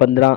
15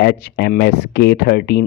HMS K-13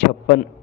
56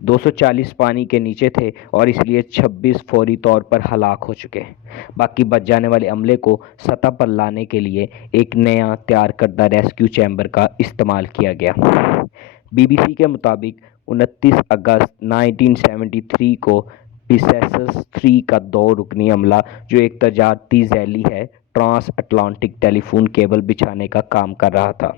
240 پانی کے نیچے تھے اور اس لیے 26 فوری طور پر ہلاک ہو چکے۔ باقی بچ جانے والے عملے کو سطح پر لانے کے لیے ایک نیا تیار کردہ ریسکیو چیمبر کا استعمال کیا گیا۔ بی بی سی کے مطابق 29 اگست 1973 کو پیسیسس 3 کا 2 رکنی عملہ، جو ایک تجارتی ذیلی ہے، ٹرانس اٹلانٹک ٹیلی فون کیبل بچھانے کا کام کر رہا تھا۔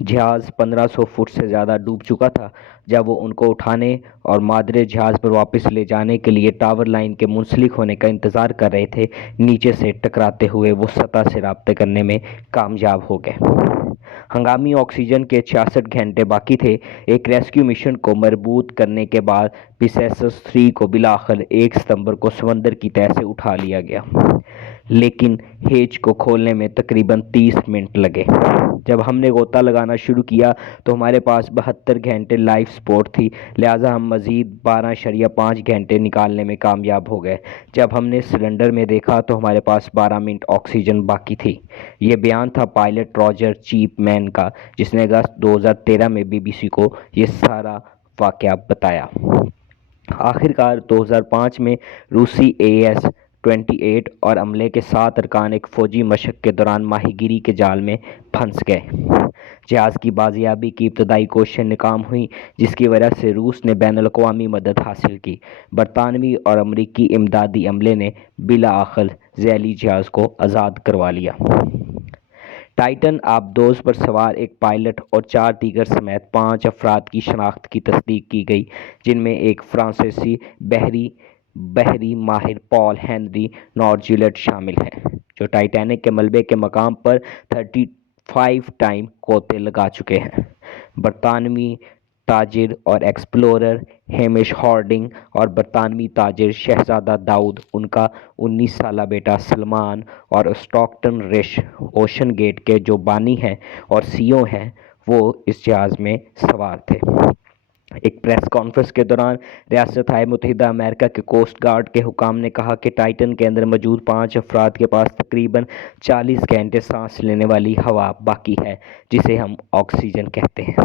جہاز 1500 فٹ سے زیادہ ڈوب چکا تھا جب وہ ان کو اٹھانے اور مادر جہاز پر واپس لے جانے کے لیے ٹاور لائن کے منسلک ہونے کا انتظار کر رہے تھے۔ نیچے سے ٹکراتے ہوئے وہ سطح سے رابطے کرنے میں کامیاب ہو گئے۔ ہنگامی آکسیجن کے 66 گھنٹے باقی تھے۔ ایک ریسکیو مشن کو مربوط کرنے کے بعد پیسیسس 3 کو بالآخر 1 ستمبر کو سمندر کی تہہ سے اٹھا لیا گیا، لیکن ہیچ کو کھولنے میں تقریباً 30 منٹ لگے۔ جب ہم نے غوطہ لگانا شروع کیا تو ہمارے پاس 72 گھنٹے لائف سپورٹ تھی، لہٰذا ہم مزید 12.5 گھنٹے نکالنے میں کامیاب ہو گئے۔ جب ہم نے سلنڈر میں دیکھا تو ہمارے پاس 12 منٹ آکسیجن باقی تھی۔ یہ بیان تھا پائلٹ راجر چیپ مین کا، جس نے اگست 2013 میں بی بی سی کو یہ سارا واقعہ بتایا۔ آخرکار 2005 میں روسی AS-28 اور عملے کے 7 ارکان ایک فوجی مشق کے دوران ماہی گیری کے جال میں پھنس گئے۔ جہاز کی بازیابی کی ابتدائی کوششیں ناکام ہوئیں، جس کی وجہ سے روس نے بین الاقوامی مدد حاصل کی۔ برطانوی اور امریکی امدادی عملے نے بالآخر ذیلی جہاز کو آزاد کروا لیا۔ ٹائٹن آبدوز پر سوار ایک پائلٹ اور 4 دیگر سمیت 5 افراد کی شناخت کی تصدیق کی گئی، جن میں ایک فرانسیسی بحری ماہر پال ہنری نارجیلٹ شامل ہیں، جو ٹائٹینک کے ملبے کے مقام پر 35 ٹائم غوطے لگا چکے ہیں۔ برطانوی تاجر اور ایکسپلورر ہیمش ہارڈنگ اور برطانوی تاجر شہزادہ داؤد، ان کا 19 سالہ بیٹا سلمان اور اسٹاکٹن رش اوشن گیٹ کے جو بانی ہیں اور CEO ہیں، وہ اس جہاز میں سوار تھے۔ ایک پریس کانفرنس کے دوران ریاستہائے متحدہ امریکہ کے کوسٹ گارڈ کے حکام نے کہا کہ ٹائٹن کے اندر موجود 5 افراد کے پاس تقریباً 40 گھنٹے سانس لینے والی ہوا باقی ہے، جسے ہم آکسیجن کہتے ہیں۔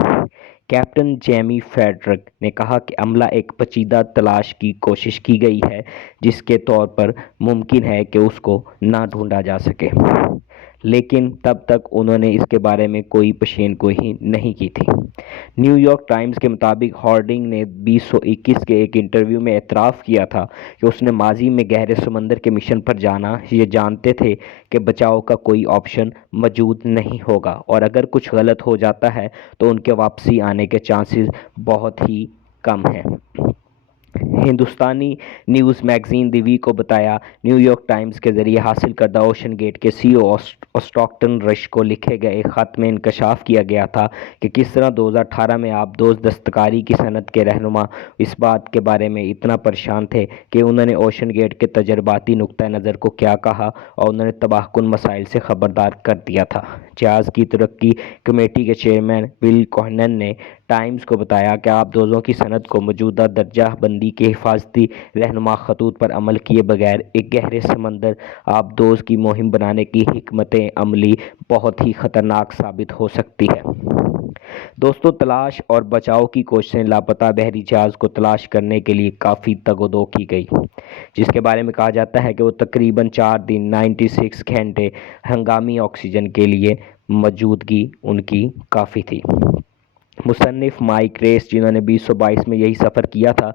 کیپٹن جیمی فریڈرک نے کہا کہ عملہ ایک پیچیدہ تلاش کی کوشش کی گئی ہے، جس کے طور پر ممکن ہے کہ اس کو نہ ڈھونڈا جا سکے، لیکن تب تک انہوں نے اس کے بارے میں کوئی پیشین گوئی نہیں کی تھی۔ نیو یارک ٹائمز کے مطابق ہارڈنگ نے 2021 کے ایک انٹرویو میں اعتراف کیا تھا کہ اس نے ماضی میں گہرے سمندر کے مشن پر جانا، یہ جانتے تھے کہ بچاؤ کا کوئی آپشن موجود نہیں ہوگا اور اگر کچھ غلط ہو جاتا ہے تو ان کے واپسی آنے کے چانسز بہت ہی کم ہیں۔ ہندوستانی نیوز میگزین دی ویک کو بتایا نیو یارک ٹائمز کے ذریعے حاصل کردہ اوشن گیٹ کے CEO اسٹاکٹن رش کو لکھے گئے ایک خط میں انکشاف کیا گیا تھا کہ کس طرح 2018 میں آبدوز دستکاری کی صنعت کے رہنما اس بات کے بارے میں اتنا پریشان تھے کہ انہوں نے اوشن گیٹ کے تجرباتی نقطہ نظر کو کیا کہا اور انہوں نے تباہ کن مسائل سے خبردار کر دیا تھا۔ جہاز کی ترقی کمیٹی کے چیئرمین ول کوہنن نے ٹائمز کو بتایا کہ آبدوزوں کی صنعت کو موجودہ درجہ بندی کے حفاظتی رہنما خطوط پر عمل کیے بغیر ایک گہرے سمندر آبدوز کی مہم بنانے کی حکمت عملی بہت ہی خطرناک ثابت ہو سکتی ہے۔ دوستو، تلاش اور بچاؤ کی کوششیں لاپتہ بحری جہاز کو تلاش کرنے کے لیے کافی تگ و دو کی گئی، جس کے بارے میں کہا جاتا ہے کہ وہ تقریباً 4 دن 96 گھنٹے ہنگامی آکسیجن کے لیے موجودگی ان کی کافی تھی۔ مصنف مائک ریس، جنہوں نے 2022 میں یہی سفر کیا تھا،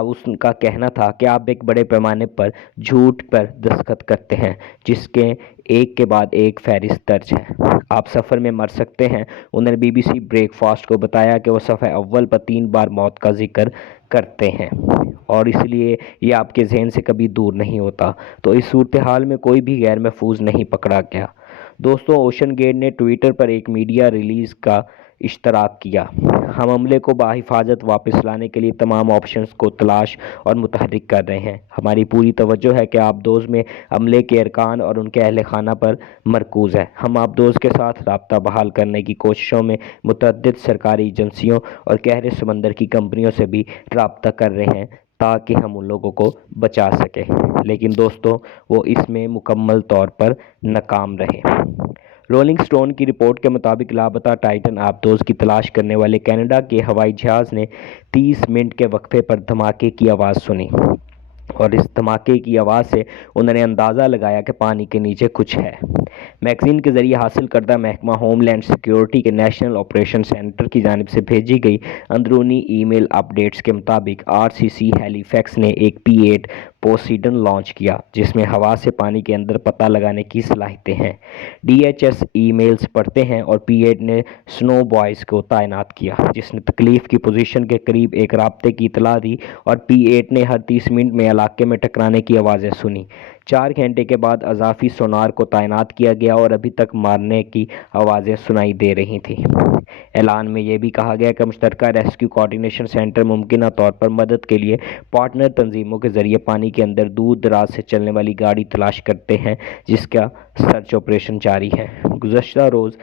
اس کا کہنا تھا کہ آپ ایک بڑے پیمانے پر جھوٹ پر دستخط کرتے ہیں، جس کے ایک کے بعد ایک فہرست درج ہے۔ آپ سفر میں مر سکتے ہیں۔ انہوں نے BBC بریک فاسٹ کو بتایا کہ وہ صفحہ اول پر 3 بار موت کا ذکر کرتے ہیں اور اس لیے یہ آپ کے ذہن سے کبھی دور نہیں ہوتا، تو اس صورتحال میں کوئی بھی غیر محفوظ نہیں پکڑا گیا۔ دوستو، اوشن گیٹ نے ٹویٹر پر ایک میڈیا ریلیز کا اشتراک کیا۔ ہم عملے کو بحفاظت واپس لانے کے لیے تمام آپشنز کو تلاش اور متحرک کر رہے ہیں۔ ہماری پوری توجہ ہے کہ آبدوز میں عملے کے ارکان اور ان کے اہل خانہ پر مرکوز ہے۔ ہم آبدوز کے ساتھ رابطہ بحال کرنے کی کوششوں میں متعدد سرکاری ایجنسیوں اور گہرے سمندر کی کمپنیوں سے بھی رابطہ کر رہے ہیں تاکہ ہم ان لوگوں کو بچا سکیں، لیکن دوستو، وہ اس میں مکمل طور پر ناکام رہے۔ رولنگ سٹون کی رپورٹ کے مطابق لاپتہ ٹائٹن آبدوز کی تلاش کرنے والے کینیڈا کے ہوائی جہاز نے 30 منٹ کے وقفے پر دھماکے کی آواز سنی اور اس دھماکے کی آواز سے انہوں نے اندازہ لگایا کہ پانی کے نیچے کچھ ہے۔ میگزین کے ذریعے حاصل کردہ محکمہ ہوم لینڈ سیکیورٹی کے نیشنل آپریشن سینٹر کی جانب سے بھیجی گئی اندرونی ای میل اپ ڈیٹس کے مطابق RCC ہیلی فیکس نے ایک P-8 پوسیڈن لانچ کیا جس میں ہوا سے پانی کے اندر پتہ لگانے کی صلاحیتیں ہیں۔ DHS ای میلز پڑھتے ہیں اور P-8 نے سنو بوائز کو تعینات کیا جس نے تکلیف کی پوزیشن کے قریب ایک رابطے کی اطلاع دی اور P-8 نے ہر 30 منٹ میں علاقے میں ٹکرانے کی آوازیں سنی۔ 4 گھنٹے کے بعد اضافی سونار کو تعینات کیا گیا اور ابھی تک مارنے کی آوازیں سنائی دے رہی تھیں۔ اعلان میں یہ بھی کہا گیا کہ مشترکہ ریسکیو کوارڈینیشن سینٹر ممکنہ طور پر مدد کے لیے پارٹنر تنظیموں کے ذریعے پانی کے اندر دور دراز سے چلنے والی گاڑی تلاش کرتے ہیں جس کا سرچ آپریشن جاری ہے۔ گزشتہ روز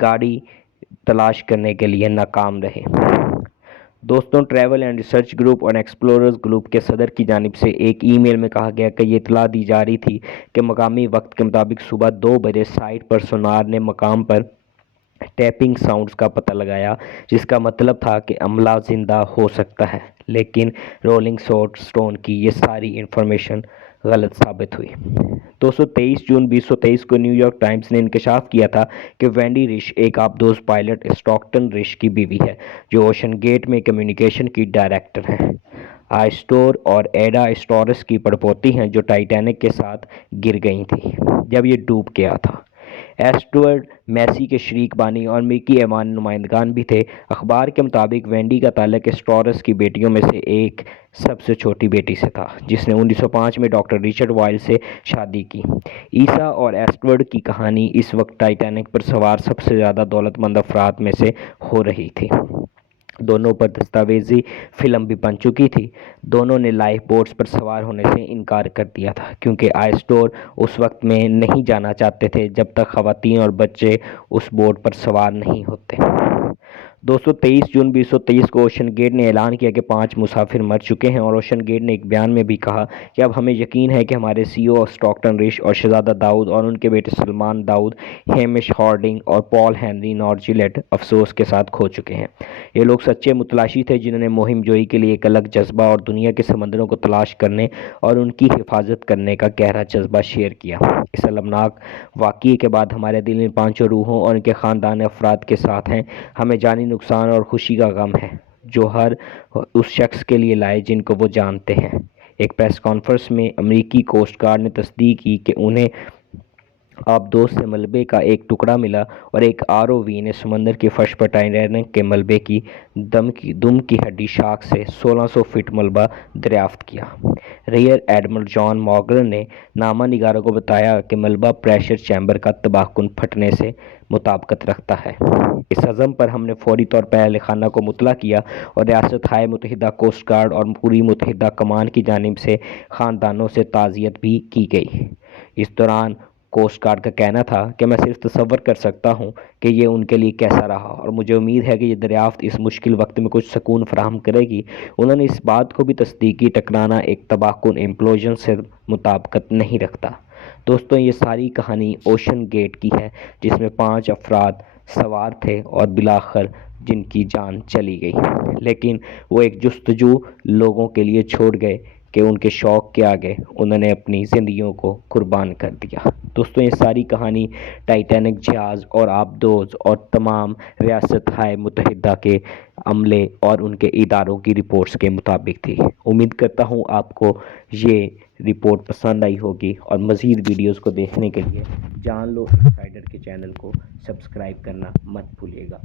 گاڑی تلاش کرنے کے لیے ناکام رہے۔ دوستوں، ٹریول اینڈ ریسرچ گروپ اور ایکسپلوررز گروپ کے صدر کی جانب سے ایک ای میل میں کہا گیا کہ یہ اطلاع دی جا رہی تھی کہ مقامی وقت کے مطابق صبح 2 بجے سائٹ پر سونار نے مقام پر ٹیپنگ ساؤنڈز کا پتہ لگایا جس کا مطلب تھا کہ عملہ زندہ ہو سکتا ہے، لیکن رولنگ سٹون کی یہ ساری انفارمیشن غلط ثابت ہوئی۔ 23 جون 2023 کو نیو یارک ٹائمز نے انکشاف کیا تھا کہ وینڈی رش ایک آبدوز پائلٹ اسٹاکٹن رش کی بیوی ہے جو اوشن گیٹ میں کمیونیکیشن کی ڈائریکٹر ہیں۔ آئسٹور اور ایڈا اسٹورس کی پڑپوتی ہیں جو ٹائٹینک کے ساتھ گر گئی تھیں جب یہ ڈوب گیا تھا۔ ایسٹورڈ میسی کے شریک بانی اور مکی ایوان نمائندگان بھی تھے۔ اخبار کے مطابق وینڈی کا تعلق اسٹورس کی بیٹیوں میں سے ایک سب سے چھوٹی بیٹی سے تھا جس نے 1905 میں ڈاکٹر رچرڈ وائل سے شادی کی۔ ایسا اور ایسٹورڈ کی کہانی اس وقت ٹائٹینک پر سوار سب سے زیادہ دولت مند افراد میں سے ہو رہی تھی۔ دونوں پر دستاویزی فلم بھی بن چکی تھی۔ دونوں نے لائف بوٹس پر سوار ہونے سے انکار کر دیا تھا کیونکہ آئسٹور اس وقت میں نہیں جانا چاہتے تھے جب تک خواتین اور بچے اس بوٹ پر سوار نہیں ہوتے۔ 23 جون 2023 کو اوشن گیٹ نے اعلان کیا کہ 5 مسافر مر چکے ہیں اور اوشن گیٹ نے ایک بیان میں بھی کہا کہ اب ہمیں یقین ہے کہ ہمارے CEO اسٹاکٹن رش اور شہزادہ داؤد اور ان کے بیٹے سلمان داؤد، ہیمش ہارڈنگ اور پال ہنری نارجیلٹ افسوس کے ساتھ کھو چکے ہیں۔ یہ لوگ سچے متلاشی تھے جنہوں نے مہم جوئی کے لیے ایک الگ جذبہ اور دنیا کے سمندروں کو تلاش کرنے اور ان کی حفاظت کرنے کا گہرا جذبہ شیئر کیا۔ اس المناک واقعے کے بعد ہمارے دل ان 5 روحوں اور ان کے خاندان افراد کے ساتھ ہیں۔ ہمیں جانی نقصان اور خوشی کا غم ہے جو ہر اس شخص کے لیے لائے جن کو وہ جانتے ہیں۔ ایک پریس کانفرنس میں امریکی کوسٹ گارڈ نے تصدیق کی کہ انہیں آبدوز سے ملبے کا ایک ٹکڑا ملا اور ایک ROV نے سمندر کے فرش پر ٹائٹینک کے ملبے کی دم کی ہڈی شاخ سے 1600 فٹ ملبہ دریافت کیا۔ ریئر ایڈمرل جان ماگلر نے نامہ نگاروں کو بتایا کہ ملبہ پریشر چیمبر کا تباہ کن پھٹنے سے مطابقت رکھتا ہے۔ اس عزم پر ہم نے فوری طور پر اہل خانہ کو مطلع کیا اور ریاست ہائے متحدہ کوسٹ گارڈ اور پوری متحدہ کمان کی جانب سے خاندانوں سے تعزیت بھی کی گئی۔ اس دوران کوسٹ گارڈ کا کہنا تھا کہ میں صرف تصور کر سکتا ہوں کہ یہ ان کے لیے کیسا رہا اور مجھے امید ہے کہ یہ دریافت اس مشکل وقت میں کچھ سکون فراہم کرے گی۔ انہوں نے اس بات کو بھی تصدیق کی ٹکرانا ایک تباہ کن ایمپلوژن سے مطابقت نہیں رکھتا۔ دوستوں، یہ ساری کہانی اوشن گیٹ کی ہے جس میں 5 افراد سوار تھے اور بالآخر جن کی جان چلی گئی، لیکن وہ ایک جستجو لوگوں کے لیے چھوڑ گئے کہ ان کے شوق کے آگے انہوں نے اپنی زندگیوں کو قربان کر دیا۔ دوستوں، یہ ساری کہانی ٹائٹینک جہاز اور آبدوز اور تمام ریاست ہائے متحدہ کے عملے اور ان کے اداروں کی رپورٹس کے مطابق تھی۔ امید کرتا ہوں آپ کو یہ رپورٹ پسند آئی ہوگی اور مزید ویڈیوز کو دیکھنے کے لیے جان لو انسائیڈر کے چینل کو سبسکرائب کرنا مت بھولیے گا۔